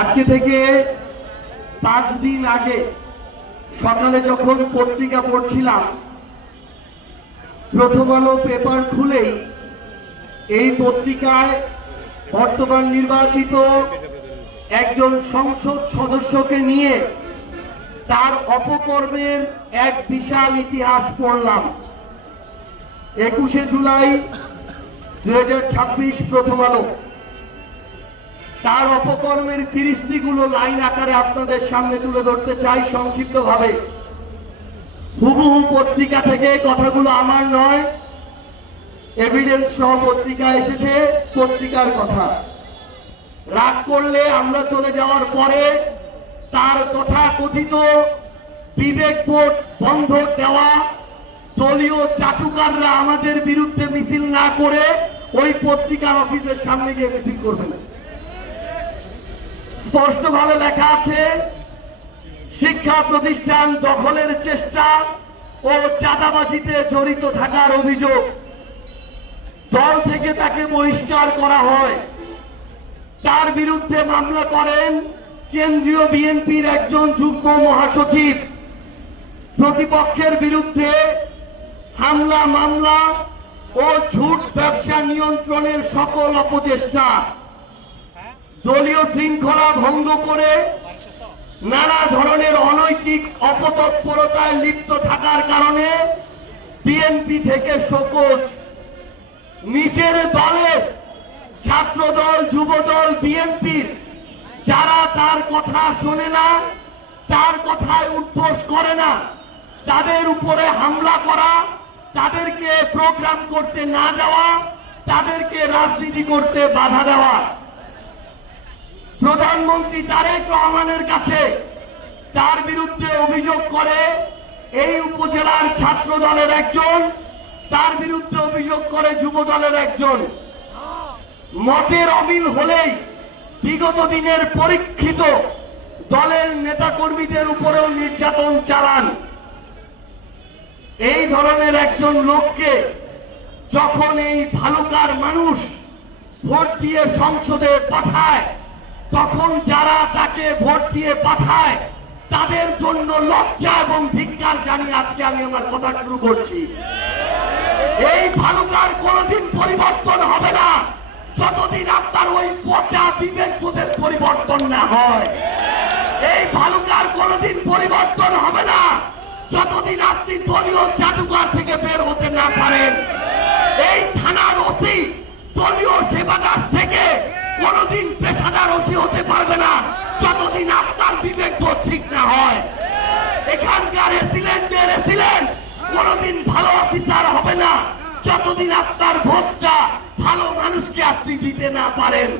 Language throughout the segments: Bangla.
আজকে থেকে 5 দিন আগে সকালে যখন পত্রিকা পড়ছিলাম, প্রথম আলো পেপার খুলেই এই পত্রিকায় বর্তমান নির্বাচিত একজন সংসদ সদস্যকে নিয়ে তার অপকর্মের এক বিশাল ইতিহাস পড়লাম। 21শে জুলাই 2026 প্রথম আলো। তার অপকর্মের ফিরিস্তিগুলো লাইন আকারে আপনাদের সামনে তুলে ধরতে চাই সংক্ষিপ্তভাবে। হুবহু পত্রিকা থেকে, কথাগুলো আমার নয়, এভিডেন্স সহ পত্রিকা এসেছে, পত্রিকার কথা। রাগ করলে আমরা চলে যাওয়ার পরে তার কথা কথিত বিবেকবোধ বন্ধ দেওয়া দলীয় চাটুকাররা আমাদের বিরুদ্ধে মিছিল না করে ওই পত্রিকার অফিসের সামনে গিয়ে মিছিল করবে না। স্পষ্টভাবে লেখা আছে, শিক্ষা প্রতিষ্ঠান দখলের চেষ্টা ও চাঁদাবাজিতে জড়িত থাকার অভিযোগ। দল থেকে তাকে বহিষ্কার করা হয়। তার বিরুদ্ধে মামলা করেন কেন্দ্রীয় বিএনপির একজন যুগ্ম মহাসচিব। প্রতিপক্ষের বিরুদ্ধে হামলা, মামলা ও ঝুট ব্যবসা নিয়ন্ত্রণের সকল অপচেষ্টা, দলীয় শৃঙ্খলা ভঙ্গ করে নানা ধরনের অনৈতিক অপতৎপরতায় লিপ্ত থাকার কারণে বিএনপি থেকে শোকজ। নিজের দলের ছাত্রদল, যুবদল, বিএনপির যারা তার কথা শোনে না, তার কথায় উঠবোস করে না, তাদের উপরে হামলা করা, তাদেরকে প্রোগ্রাম করতে না যাওয়া, তাদেরকে রাজনীতি করতে বাধা দেওয়া। প্রধানমন্ত্রী তারেক রহমানের কাছে তার বিরুদ্ধে অভিযোগ করে এই উপজেলার ছাত্র দলের একজন, তার বিরুদ্ধে অভিযোগ করে যুব দলের একজন। মতের অমিল হলেই বিগত দিনের পরীক্ষিত দলের নেতাকর্মীদের উপরেও নির্যাতন চালান। এই ধরনের একজন লোককে যখন এই ভালুকার মানুষ ভোট দিয়ে সংসদে পাঠায়, তখন যারা তাকে ভোট দিয়ে পাঠায় তাদের জন্য লজ্জা এবং ধিক্কার জানিয়ে আজকে আমি আমার কথা শুরু করছি। এই ভালুকার কোনদিন পরিবর্তন হবে না যতদিন আপনার ওই পচা বিবেকবোধের পরিবর্তন না হয়। এই ভালুকার কোনদিন পরিবর্তন হবে না যতদিন আপনি দলীয় চাটুকার থেকে বের হতে না পারেন। এই থানার ওসি দলীয় সেবাদাস থেকে কোনদিন পেশাদার ওসি হতে পারবে না যতদিন আপনার বিবেকবোধ ঠিক না হয়। এখানকার এসিলেন্ট কোনদিন ভালো অফিসার হবে না যতদিন আপনার ভোটটা ভালো মানুষকে আপনি দিতে না পারেন।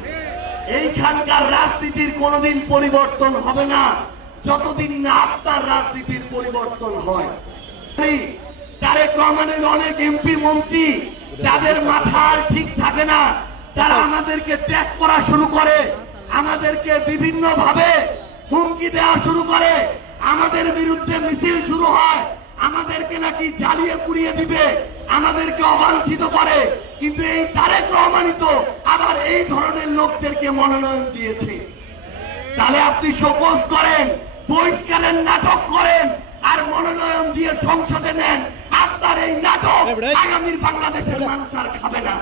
এইখানকার রাজনীতির কোনদিন পরিবর্তন হবে না যতদিন না আপনার রাজনীতির পরিবর্তন হয়। তারেক রহমানের অনেক এমপি মন্ত্রী, যাদের মাথার ঠিক থাকে না, তারা আমাদেরকে ট্যাগ করা শুরু করে, আমাদেরকে বিভিন্ন ভাবে হুমকি দেওয়া শুরু করে, আমাদের বিরুদ্ধে মিছিল শুরু হয়, আমাদেরকে নাকি জ্বালিয়ে পুড়িয়ে দিবে, আমাদেরকে অবাঞ্ছিত করে। কিন্তু এই তারেক রহমানই তো আবার এই ধরনের লোকদেরকে মনোনয়ন দিয়েছে। তাহলে আপনি শোকজ করেন, বহিষ্কারের নাটক করেন, আর মনোনয়ন দিয়ে সংসদে নেন। আপনার এই নাটক আগামীর বাংলাদেশের মানুষ আর খাবে না।